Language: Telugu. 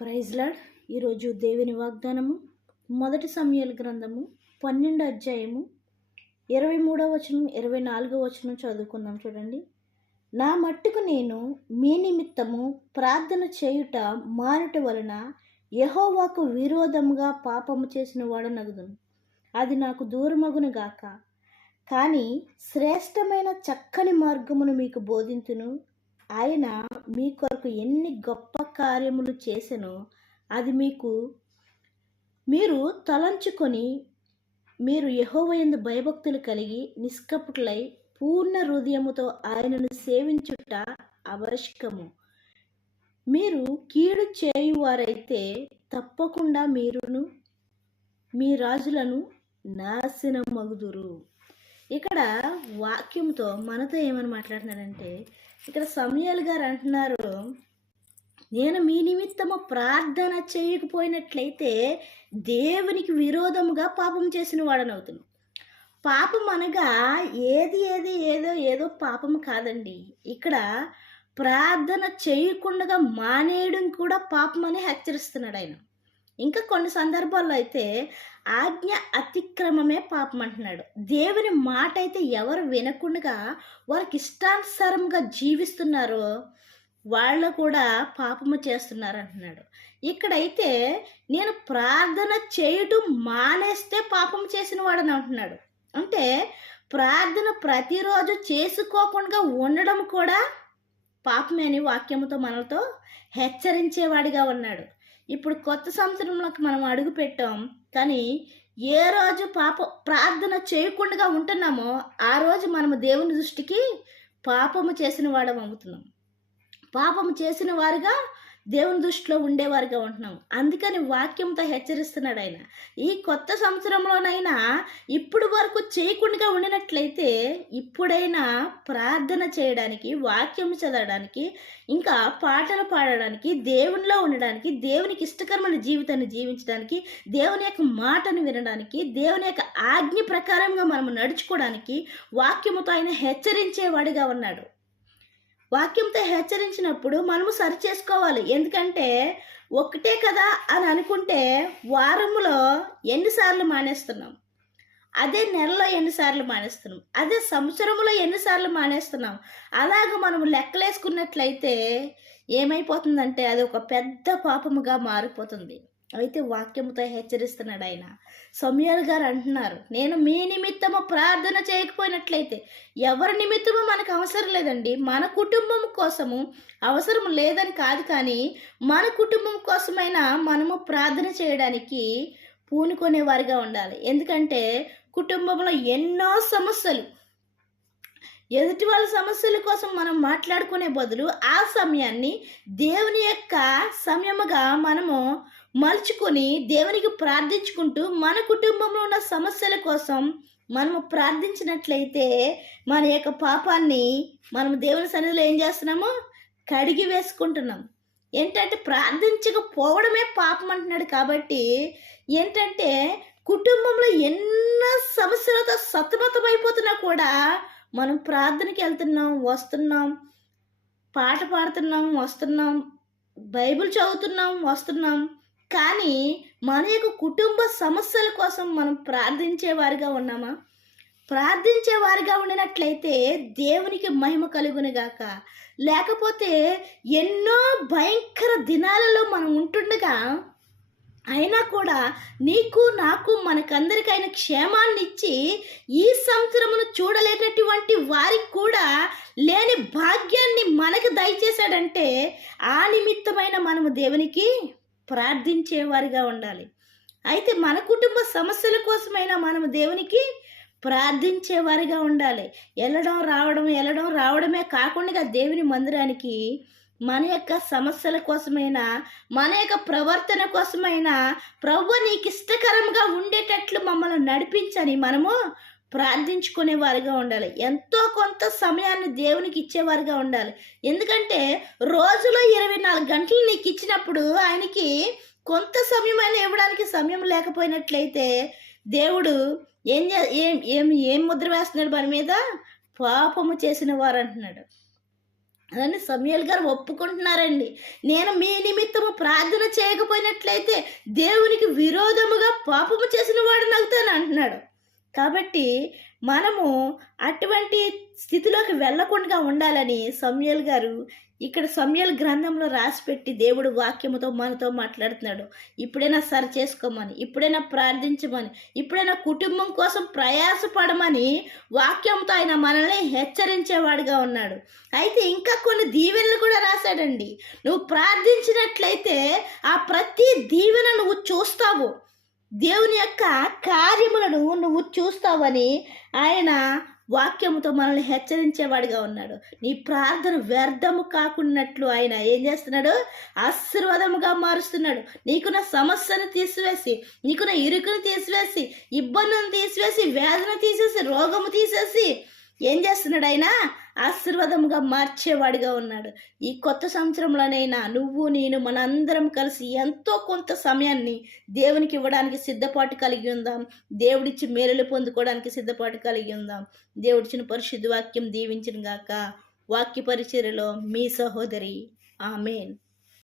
Praise lord. ఈరోజు దేవుని వాగ్దానము మొదటి సమూయేలు గ్రంథము 12వ అధ్యాయము 23వ వచనం 24వ వచనం చదువుకుందాం. చూడండి. నా మట్టుకు నేను మీ నిమిత్తము ప్రార్థన చేయుట మానుట వలన యెహోవాకు విరోధముగా పాపము చేసిన వాడనగుదును. అది నాకు దూరమగును గాక. కానీ శ్రేష్టమైన చక్కని మార్గమును మీకు బోధింతును. ఆయన మీ కొరకు ఎన్ని గొప్ప కార్యములు చేసెనో అది మీరు తలంచుకొని మీరు యెహోవా యందు భయభక్తులు కలిగి నిష్కపటులై పూర్ణ హృదయముతో ఆయనను సేవించుట ఆవశ్యకము. మీరు కీడు చేయువారైతే తప్పకుండా మీరును మీ రాజులను నాశనమగుదురు. ఇక్కడ వాక్యంతో మనతో ఏమని మాట్లాడుతున్నారంటే, ఇక్కడ సమూయేలు గారు అంటున్నారు, నేను మీ నిమిత్తము ప్రార్థన చేయకపోయినట్లయితే దేవునికి విరోధముగా పాపం చేసిన వాడనవుతున్నాను. పాపం అనగా ఏదో పాపం కాదండి. ఇక్కడ ప్రార్థన చేయకుండా మానేయడం కూడా పాపం అని హెచ్చరిస్తున్నాడు ఆయన. ఇంకా కొన్ని సందర్భాల్లో అయితే ఆజ్ఞ అతిక్రమమే పాపం అంటున్నాడు. దేవుని మాట అయితే ఎవరు వినకుండా వారికి ఇష్టానుసారంగా జీవిస్తున్నారో వాళ్ళు కూడా పాపము చేస్తున్నారు అంటున్నాడు. ఇక్కడైతే నేను ప్రార్థన చేయటం మానేస్తే పాపం చేసిన వాడని అంటున్నాడు. అంటే ప్రార్థన ప్రతిరోజు చేసుకోకుండా ఉండడం కూడా పాపమే అని వాక్యముతో మనతో హెచ్చరించేవాడిగా ఉన్నాడు. ఇప్పుడు కొత్త సంవత్సరంలోకి మనం అడుగు పెట్టాం, కానీ ఏ రోజు ప్రార్థన చేయకుండా ఉంటున్నామో ఆ రోజు మనము దేవుని దృష్టికి పాపము చేసిన వాడు అమ్ముతున్నాం. పాపము చేసిన వారుగా దేవుని దృష్టిలో ఉండేవారుగా ఉంటున్నాం. అందుకని వాక్యంతో హెచ్చరిస్తున్నాడు ఆయన. ఈ కొత్త సంవత్సరంలోనైనా ఇప్పుడు వరకు చేయకుండా ఉండినట్లయితే ఇప్పుడైనా ప్రార్థన చేయడానికి, వాక్యం చదవడానికి, ఇంకా పాటలు పాడడానికి, దేవునిలో ఉండడానికి, దేవునికి ఇష్టకరమైన జీవితాన్ని జీవించడానికి, దేవుని యొక్క మాటను వినడానికి, దేవుని యొక్క ఆజ్ఞ ప్రకారంగా మనం నడుచుకోవడానికి వాక్యముతో ఆయన హెచ్చరించేవాడిగా ఉన్నాడు. వాక్యంతో హెచ్చరించినప్పుడు మనము సరి చేసుకోవాలి. ఎందుకంటే ఒకటే కదా అని అనుకుంటే వారములో ఎన్నిసార్లు మానేస్తున్నాం, అదే నెలలో ఎన్నిసార్లు మానేస్తున్నాం, అదే సంవత్సరంలో ఎన్నిసార్లు మానేస్తున్నాం. అలాగ మనము లెక్కలేసుకున్నట్లయితే ఏమైపోతుందంటే అది ఒక పెద్ద పాపముగా మారిపోతుంది. అయితే వాక్యముతో హెచ్చరిస్తున్నాడు ఆయన. సమూయేలు గారు అంటున్నారు, నేను మీ నిమిత్తము ప్రార్థన చేయకపోయినట్లయితే, ఎవరి నిమిత్తము మనకు అవసరం లేదండి. మన కుటుంబం కోసము అవసరం లేదని కాదు, కానీ మన కుటుంబం కోసమైనా మనము ప్రార్థన చేయడానికి పూనుకునే వారిగా ఉండాలి. ఎందుకంటే కుటుంబంలో ఎన్నో సమస్యలు, ఎదుటి వాళ్ళ సమస్యల కోసం మనం మాట్లాడుకునే బదులు ఆ సమయాన్ని దేవుని యొక్క సమయముగా మనము మలుచుకొని దేవునికి ప్రార్థించుకుంటూ మన కుటుంబంలో ఉన్న సమస్యల కోసం మనము ప్రార్థించినట్లయితే మన యొక్క పాపాన్ని మనము దేవుని సన్నిధిలో ఏం చేస్తున్నాము? కడిగి వేసుకుంటున్నాం. ఏంటంటే ప్రార్థించకపోవడమే పాపం అంటున్నాడు. కాబట్టి ఏంటంటే కుటుంబంలో ఎన్నో సమస్యలతో సతమతమైపోతున్నా కూడా మనం ప్రార్థనకి వెళ్తున్నాం, వస్తున్నాం, పాట పాడుతున్నాం, వస్తున్నాం, బైబిల్ చదువుతున్నాం, వస్తున్నాం, కానీ మన యొక్క కుటుంబ సమస్యల కోసం మనం ప్రార్థించేవారిగా ఉన్నామా? ప్రార్థించేవారిగా ఉండినట్లయితే దేవునికి మహిమ కలుగునుగాక. లేకపోతే ఎన్నో భయంకర దినాలలో మనం ఉంటుండగా అయినా కూడా నీకు నాకు మనకందరికైనా క్షేమాన్ని ఇచ్చి ఈ సంవత్సరమును చూడలేనటువంటి వారికి కూడా లేని భాగ్యాన్ని మనకు దయచేశాడంటే ఆ నిమిత్తమైన మనము దేవునికి ప్రార్థించేవారిగా ఉండాలి. అయితే మన కుటుంబ సమస్యల కోసమైనా మనము దేవునికి ప్రార్థించేవారిగా ఉండాలి. వెళ్ళడం రావడమే కాకుండా దేవుని మందిరానికి మన యొక్క సమస్యల కోసమైనా, మన యొక్క ప్రవర్తన కోసమైనా, ప్రభువు నీకు ఇష్టకరంగా ఉండేటట్లు మమ్మల్ని నడిపించని మనము ప్రార్థించుకునే వారిగా ఉండాలి. ఎంతో కొంత సమయాన్ని దేవునికి ఇచ్చేవారిగా ఉండాలి. ఎందుకంటే రోజులో 24 గంటలు నీకు ఇచ్చినప్పుడు ఆయనకి కొంత సమయమైనా ఇవ్వడానికి సమయం లేకపోయినట్లయితే దేవుడు ఏం ముద్ర వేస్తున్నాడు మన మీద? పాపము చేసిన వారు అంటున్నాడు. అదని సమూయేలు గారు ఒప్పుకుంటున్నారండి. నేను మీ నిమిత్తము ప్రార్థన చేయకపోయినట్లయితే దేవునికి విరోధముగా పాపము చేసిన వాడిని అవుతాను అంటున్నాడు. కాబట్టి మనము అటువంటి స్థితిలోకి వెళ్ళకుండా ఉండాలని సమూయేలు గారు ఇక్కడ సమూయేలు గ్రంథంలో రాసిపెట్టి దేవుడు వాక్యముతో మనతో మాట్లాడుతున్నాడు. ఇప్పుడైనా సరి చేసుకోమని, ఇప్పుడైనా ప్రార్థించమని, ఇప్పుడైనా కుటుంబం కోసం ప్రయాసపడమని వాక్యంతో ఆయన మనల్ని హెచ్చరించేవాడుగా ఉన్నాడు. అయితే ఇంకా కొన్ని దీవెనలు కూడా రాశాడండి. నువ్వు ప్రార్థించినట్లయితే ఆ ప్రతి దీవెన నువ్వు చూస్తావు, దేవుని యొక్క కార్యములను నువ్వు చూస్తావని ఆయన వాక్యముతో మనల్ని హెచ్చరించేవాడిగా ఉన్నాడు. నీ ప్రార్థన వ్యర్థము కాకున్నట్లు ఆయన ఏం చేస్తున్నాడు? ఆశీర్వాదముగా మారుస్తున్నాడు. నీకున్న సమస్యను తీసివేసి, నీకున్న ఇరుకును తీసివేసి, ఇబ్బందులను తీసివేసి, వేదన తీసేసి, రోగము తీసేసి ఏం చేస్తున్నాడు? ఆయన ఆశీర్వాదముగా మార్చేవాడిగా ఉన్నాడు. ఈ కొత్త సంవత్సరంలోనైనా నువ్వు నేను మనందరం కలిసి ఎంతో కొంత సమయాన్ని దేవునికి ఇవ్వడానికి సిద్ధపాటు కలిగి ఉందాం. దేవుడిచ్చి మేలులు పొందుకోవడానికి సిద్ధపాటు కలిగి ఉందాం. దేవుడిచ్చిన పరిశుద్ధ వాక్యం దీవించిన గాక. వాక్య పరిచర్యలో మీ సహోదరి. ఆమేన్.